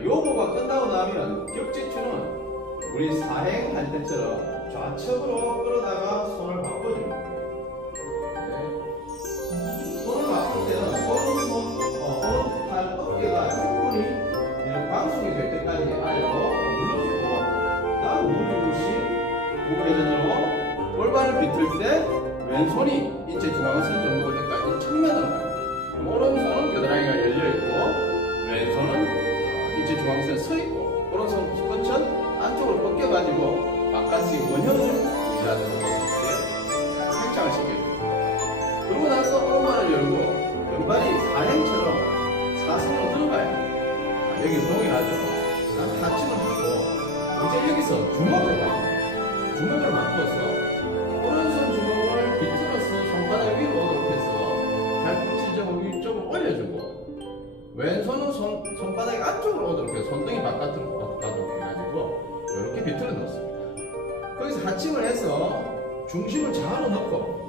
자, 요거가 끝나고 나면 격지추는 우리 사행 할 때처럼 좌측으로 끌어다가 손을 바꿔줍니다. 네. 손을 바꿀 때는 오른손, 어, 오른팔 어깨가 충분히 이렇게 방송이 될 때까지 아래로 눌러주고 다음 누르듯이 우회전으로 골반을 비틀 때 왼손이 인체 중앙선 정도 올 때까지 측면으로. 오 여기 동일하죠. 난 타칭을 하고 이제 여기서 주먹을 막 주먹을 바꿔서 오른손 주먹을 비틀어서 손바닥 위로 오도록 해서 발꿈치 좀 위쪽을 올려주고 왼손은 손, 손바닥이 안쪽으로 오도록 해서 손등이 바깥으로 가도록 해가지고 이렇게 비틀어 놓습니다. 거기서 하침을 해서 중심을 좌로 넣고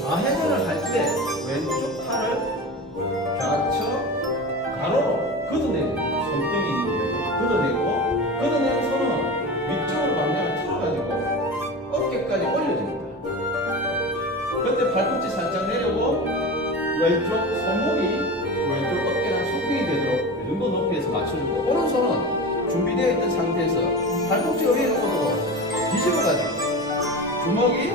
좌회전을 할 때 왼쪽 왼쪽 손목이 왼쪽 어깨랑 손등이 되도록 이 정도 높이에서 맞춰주고 오른손은 준비되어 있는 상태에서 발꿈치 위에 오도록 뒤집어가지고 주먹이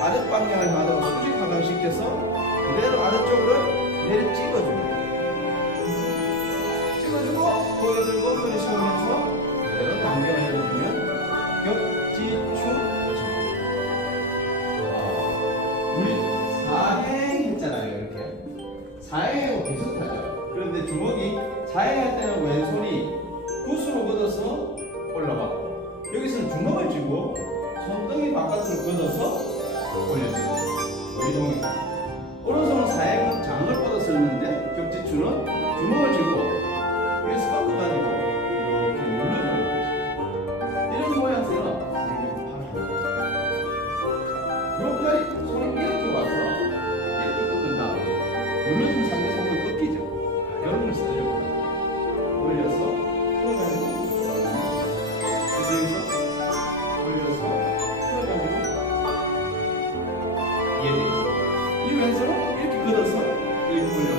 아랫 방향을 향하도록 수직 하강시켜서 그대로 아래쪽으로 내려 찍어줍니다. 찍어주고 고개 들고 소리 쉬면서 그대로 당겨을 해주면 격지추. 우리 사행하고 비슷하죠. 그런데 주먹이 사행할 때는 왼손이 붓으로 걷어서 올라가고 여기서는 주먹을 쥐고 손등이 바깥으로 걷어서 올려줍니다. 동이 오른손은 사행은 장을 뻗어 쓰는데 격지추는 주먹을 쥐고 눌러준 상태 손이 꺾이죠. 걸 쓰려고 올려서 풀어가지고 그래서 여기서 올려서 풀어가지고 이해되죠? 이 왼손은 이렇게 걷어서 이렇게 올려서